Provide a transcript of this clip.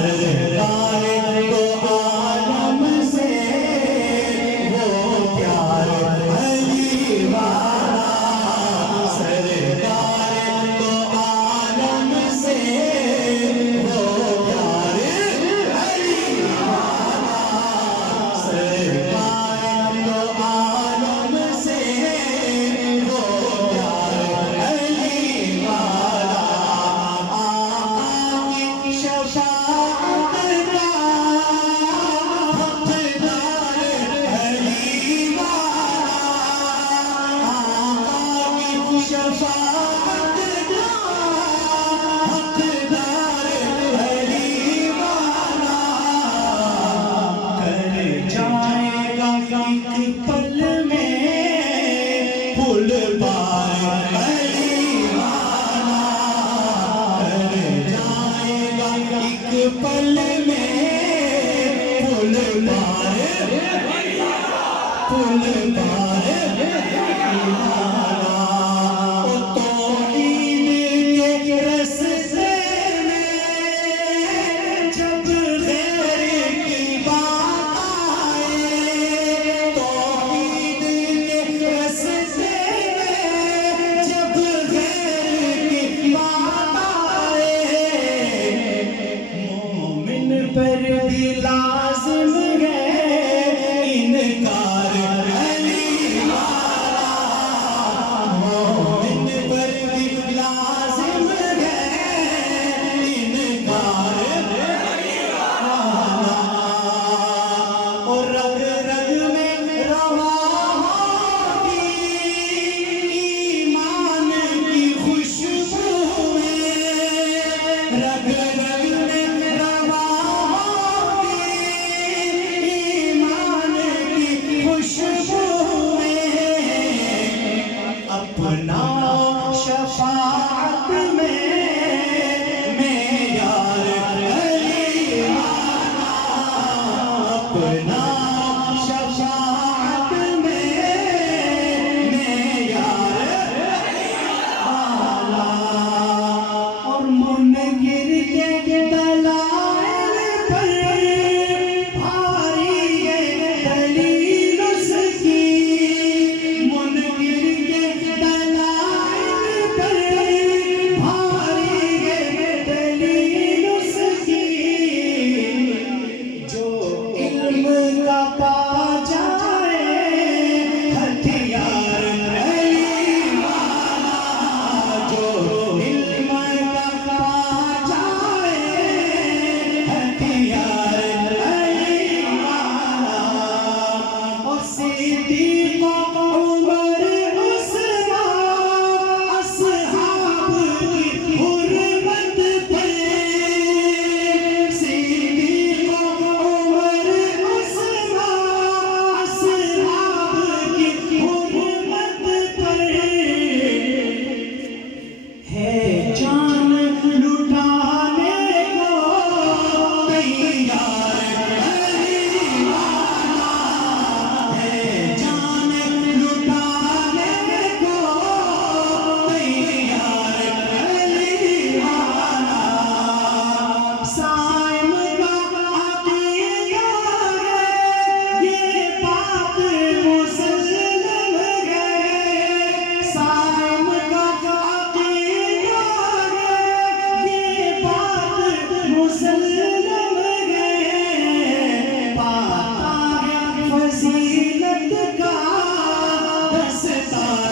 سرکار دو عالم سے وہ پیار علی والا سرکار دو عالم سے وہ پیار علی والا سرکار دو عالم سے وہ پیار علی والا آقا کی شفاعت کا حقدار علی والا آقا کی شفاعت کا حقدار علی والا کر جائے گا ایک پل میں پھول پار علی والا کر جائے گا ایک پل میں پھول پار پھول پار توحید کے رستے میں جب غیر کی بات آئے توحید کے رستے میں جب غیر کی بات آئے مومن پر بھی لازم ہے انکار علی والا مومن پر بھی لازم ہے انکار علی والا اور رگ رگ میں رواں ہوگی ایمان کی خوشبوئیں رگ رگ میں رواں ہوگی ایمان کی خوشبوئیں اپنا شفاعت میں معیار علی والا اپنا شفاعت میں معیار علی والا اور منکر کے دلائل پر بھاری ہے دلیل اس کی منکر کے دلائل پر بھاری ہے دلیل اس کی جو علم کا پا جائے ہتھیار علی والا جو علم کا پا جائے ہتھیار علی والا اور صدیق عمر عثمان اصحاب کی حرمت پر صدیق عمر عثمان اصحاب کی حرمت پر ہے جان لٹانے کو تیار علی والا ہے جان لٹانے کو تیار علی والا سائم کا عقیدہ ہے یہ بات مسلم ہے سائم کا عقیدہ ہے یہ بات مسلم ہے پاتا ہے فضیلت کا دستار